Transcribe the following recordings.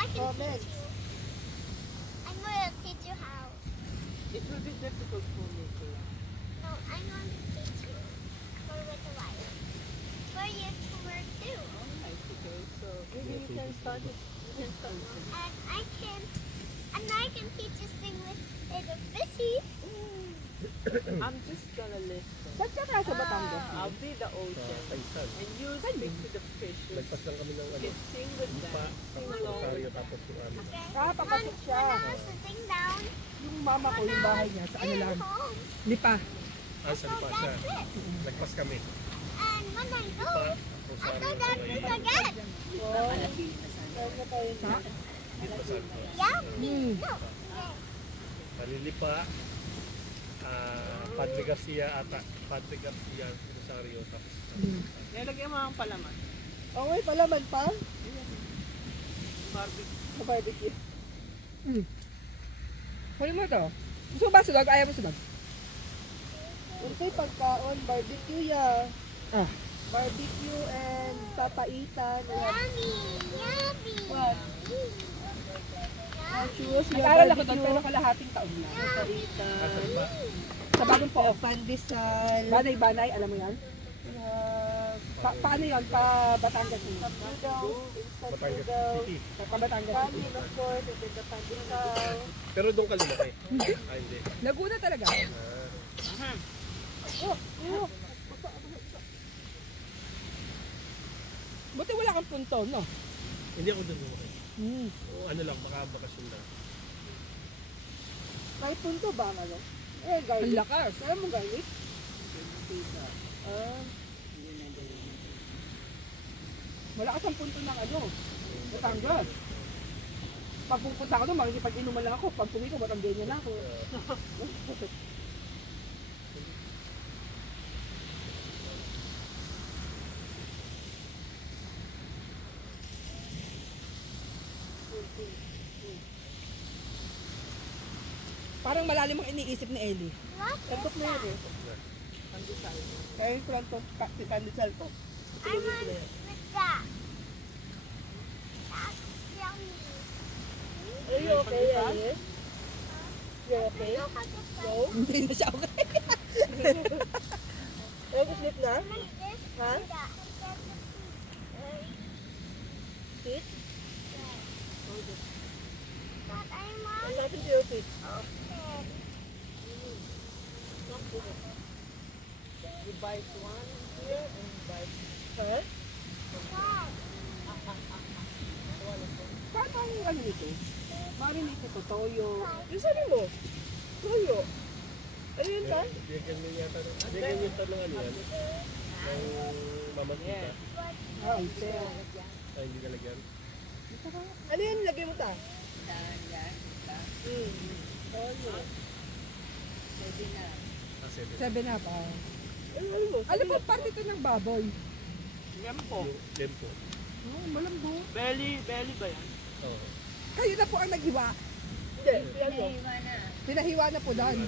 I can teach you. I'm going to teach you how. It will be difficult for me to learn. No, I'm going to teach you for with the wire. For you to work too. Alright, okay. So maybe you can start it. You can start now. And I can teach you sing with the fishies. I'm just gonna listen. Ba't ka nasa Batangas? I'll be the ocean. And you speak to the fishes. Nagpas lang kami ng You can sing with them. Sing along. Rosario tapos yung ano. Okay? Papasok siya. When I was sitting down, Yung mama ko, yung bahay niya, sa ano in lang. home, Lipa. Ah, sa lipa siya. that's it. Nagpas kami. And when I go, Pa, I Rosario, saw that Rosario. fish again. Ha? Lipa Santo. Yummy. No. Palilipa. Padre Garcia ata. Padre Garcia, Rosario. Tapos. Nilagyan mo ang palaman. Oh, may palaman pa? Barbecue. Sa barbecue. Huli mo to. Gusto mo ba sunog? Ayaw mo sunog? Unsay pagkaon, barbecue ya. Barbecue and papaitan. Yummy. Yummy. What? Yummy. Choose nag-aaral ako doon pero kalahating taon na. Sa lipa. Sa bagong po. Pandesal. Banay-banay, alam mo yan? Paano yun? Pa Batangas yun? Batangas City. Pa Batangas City. Of course, ito the pandesal. Pero doon ka lumaki. Ah, hindi. Laguna talaga. Buti wala kang punto, no? Hindi ako doon lumaki. O, ano lang, baka bakasyon lang. May punto ba ang ano? Eh, garlic. Ang lakas. Alam mo garlic? Wala kasang punto ng ano. Batangas. Pag pupunta ako doon, makikipag-inuman lang ako. Pag pumi ko, Batanggenyo na ako. Parang malalim ang iniisip ni Ellie. What Tanggap is na yun that? eh. Kaya yung kurang itong pandesal ko. I want with that. That's yummy. Are you okay, Ellie? You're okay? You have to No? Hindi na siya okay. Ayaw ko sleep na? like this. Ha? That. Feet? But I'm What on happened to your feet? it. You bite one here and bite Ha? Wow. Paano ang ano nito? Marinate ito, toyo. Yung sabi mo? Toyo. Ano yun ta? Bigyan niyo yata. Bigyan niyo tanong ano yan. Ang mamagkita. Ah, ito. Ay, hindi nalagyan. Ano yun lagay mo ta? Toyo. Ah, 7. 7 up ah. Ano mo? Alam mo, parte ito ng baboy. Lempo. Yung lempo. Oh, malambo. Belly ba yan? Oo. Kayo na po ang naghiwa. Hindi, Pinahiwa na. pinahiwa na po doon.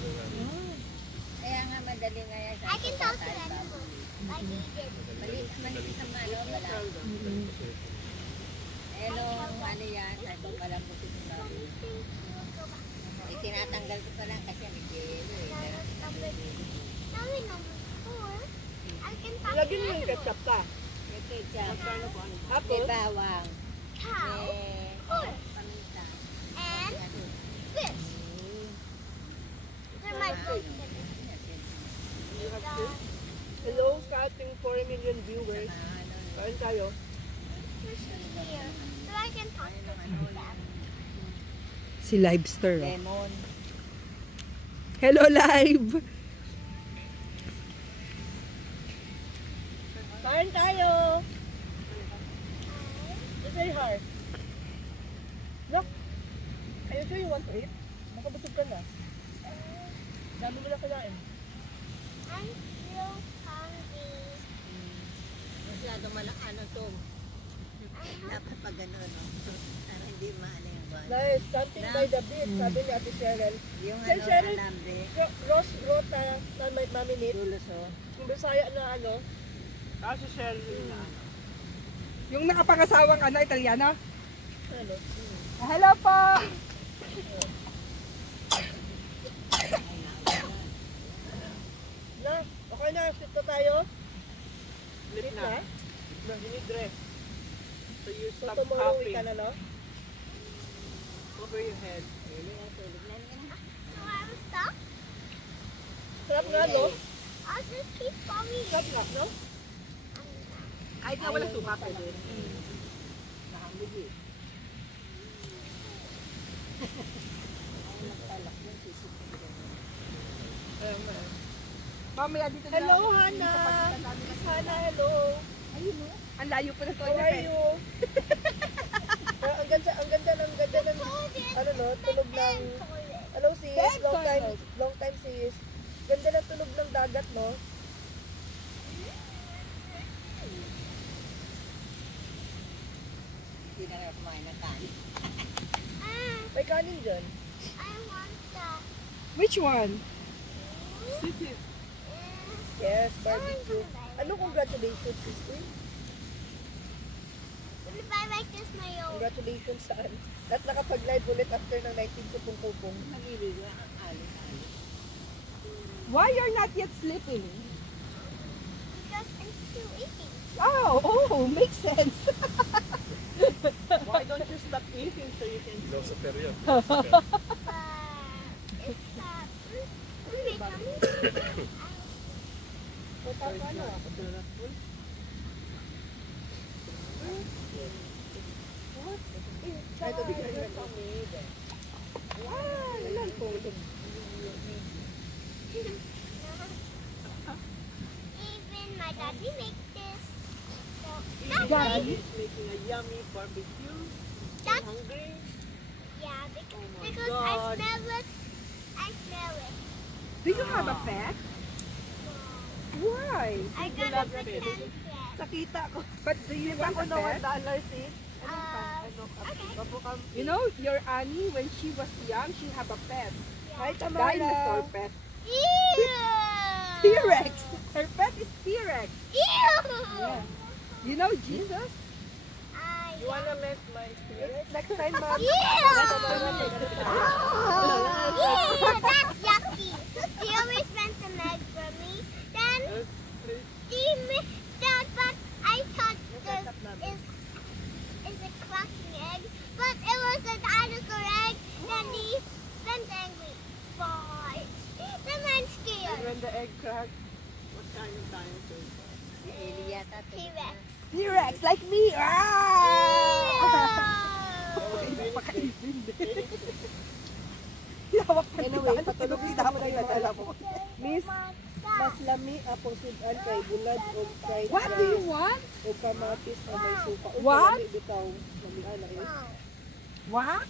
Kaya nga madali nga yan. I can talk to animals. Like he did. Maliit sa malo, wala. Hello, ano yan? Sabi ko palang buti sa babi. Tinatanggal ko pa lang kasi may yelo eh. Now we number 4. I can talk Lagyan to mo yung animals. ketchup ta. May ketchup, may Tapos, bawang, Cow. may Horse. paminta. And fish. They're my favorite. hello sa ating 4 million viewers. Kain tayo. Fish is here. So I can talk to them. Si Livester. Lemon. Hello, Live! Kain tayo! Say hi. Look! Are you sure you want to eat? Nakabusog ka na. Dami mo na kalain. I'm still hungry. Masyado ano to. Dapat pag gano'n, no? Para hindi maano yung buwan. Nice, something by the beach, sabi ni Ate Cheryl. Yung Say, ano, Cheryl, alambre, Ross wrote na may maminate. dulos o. Yung Bisaya na ano. Kasi Shelly na. Yung nakapangasawang ano, Italiano? Ano? Hello po! Na, okay na. Sit na tayo. Flip Sit na. na. No, you need rest. So you So stop tomorrow coughing. ka na, no? Over your head. So I'm stuck. Sarap nga, no? I'll just keep falling. Sarap nga, no? Kahit nga wala suka pa din. Mamaya dito na. Hello, Hana. Hana, hello. Ang layo pa ng How toilet are eh. you? Ang ganda ng, ano no, tulog ng, hello sis, Bed long time sis. Ganda ng tulog ng dagat, no? Hindi na rin kumain ng kanin. May kanin dyan. I want that. Which one? Yes, barbecue. Ano congratulations, sister? What if I like this mayo? Congratulations saan? At nakapag-live ulit after ng 19 kupong-kupong. Maliligo ang alis-alis. Why you're not yet sleeping? Because I'm still eating. Oh, makes sense. Why don't you stop eating so you can Philosopher yun. But it's that. ano? Ay, ito bigyan na kami. Ilan po? Even my daddy makes this. So, Daddy? Making a yummy barbecue. that's, Hungry? yeah, because, my because I God. smell it. I smell it. Do you have a pet? Why? I got a pretend pet. Nakita ko. But do you want a pet? $1 sis. Okay. You know, your Annie, when she was young, she have a pet. Hi, Dinosaur Tamara. pet. Ew! T-Rex. Her pet is T-Rex. Ew! You know Jesus? You wanna make my spirit? Next time, ma. Ew! Ew! That's yucky. He always spent some egg for me. Then but I thought this is a cracking egg, but it was a dinosaur egg. Then he spent angry. Bye. Then I'm scared. When the egg cracked. What kind of dinosaur? Si Eli yata. T-Rex. T-Rex, like me. Ew! Pakaipin din. Hawak ka Anyway, nila. patulog Hindi kita dapat muna yung nadala mata. mo. Miss, mas lami apong sudan kay bulad o fried What do you want? o kamatis na may suka. O What? lami bitaw. Lami ala eh. Wow. What?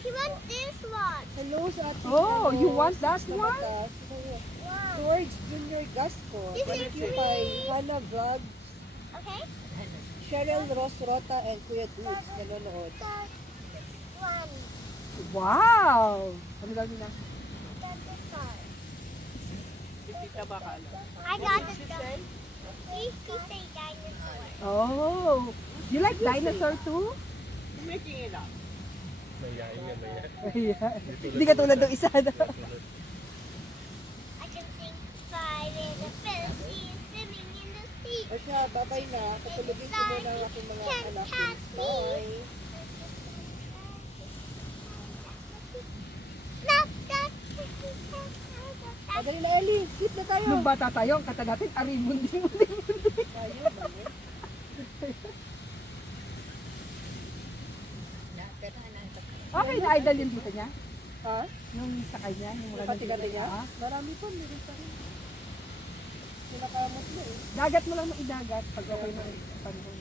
He wants this one. Hello sa ating Oh, you want that na one? batas. Wow. George Junior Gasco. This is Thank you sweet. kay Hannah Vlog, Okay? Cheryl Ross Rota, and Kuya Dudes nanonood. This one. Wow! Ano daw nila? That's the card. Tita Bakala. I got the gun. Please say dinosaur. Oh! You like dinosaur too? Making it up. Mayayain yan, mayayain. Ayan. Hindi ka tulad ng isa na. I can sing five in the Philippines, swimming in the sea. O siya, babay na. Katulogin ko muna ang aking mga Can anak. catch me. Bye. Madali na, Ellie. Sleep na tayo. Nung bata tayo, ang kata natin, arimundi. Tayo, balik. Pero ano, Okay na idol yung dito niya? Ha? Yung sa kanya? Yung Yung patigada niya? Ah. Marami pa, meron pa rin. Sinakamot mo eh. Dagat mo lang ng idagat pag okay na yung panahon.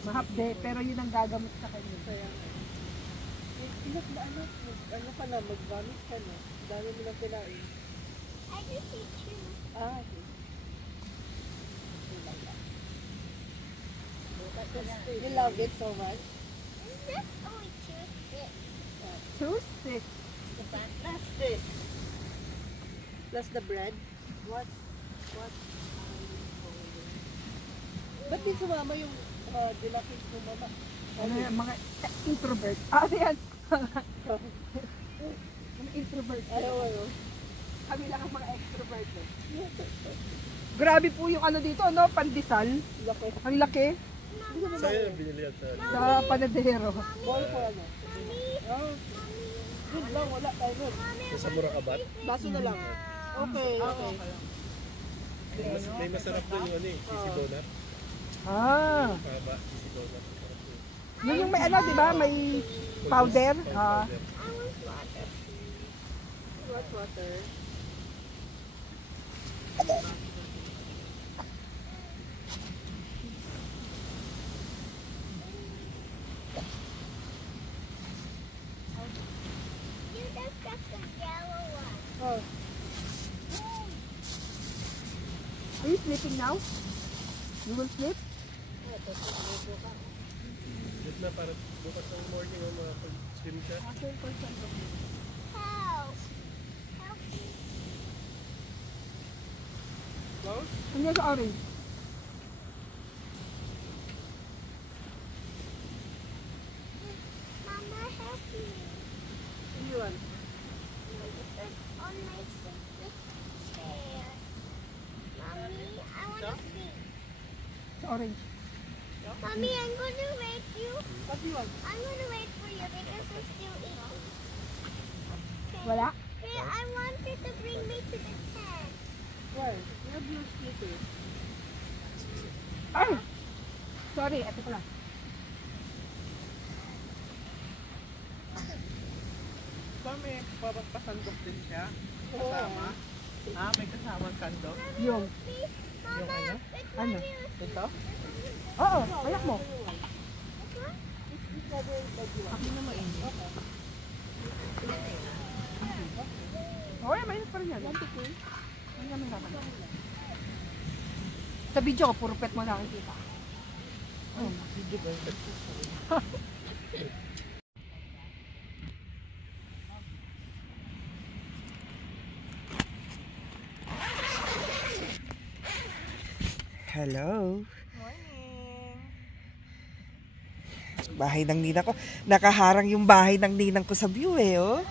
Mahapde, pero yun ang gagamot sa kanya. Kaya, inak na ano, ano ka na, mag-vomit ka na. Dami mo lang kinain. I just eat you. Ah, okay. You love it so much. This only two sticks. Two sticks. Plus this. Plus the bread. What? Ba't di sumama yung dilakis mo mama? Ano yan, mga introvert. Ano yan? Mga introvert. Ano? Kami lang ang mga extrovert. Grabe po yung ano dito, no? Pandesal. Laki. Ang laki. Sa'yo yung binili at Sa panadero. Ball for ano? Oh. Good lang, wala tayo nun. sa Murakabat. Baso na lang. Okay, okay. May masarap doon yung ano eh, cheesy donut. Ah. Haba, cheesy donut. Masarap doon. Yun yung may ano, di ba? May powder. Ah. Powder. Hot water. You just got the yellow one. Oh. Are you sleeping now? You will sleep? Good na para bukas ng morning ang mga pag-swim ka. Help. Help me. Ano sa orange? Mama, help me. Iwan. It's on my sister's chair. Mommy, I want to sleep. Sa orange. Mommy, I'm going to wait you. Ba't iwan? I'm going to wait for you because I'm still eating. Okay. Wala? Hey, I want you to bring me to the tent. Where? You have your sleeper. Ay! Sorry, ito pala. Ba may papasandok din siya? Kasama? Ah, may kasamang sandok? Yung. Please, Mama, ano? which Ano? one is Ito? Oo, ayak mo. Akin na mainit. Okay, mainit pa rin yan. Ano naman naman? Sa video ko, puro pet mo nakikita. Oh. Video ba? Hello. Morning. Bahay ng ninang ko. Nakaharang yung bahay ng ninang ko sa view eh, oh.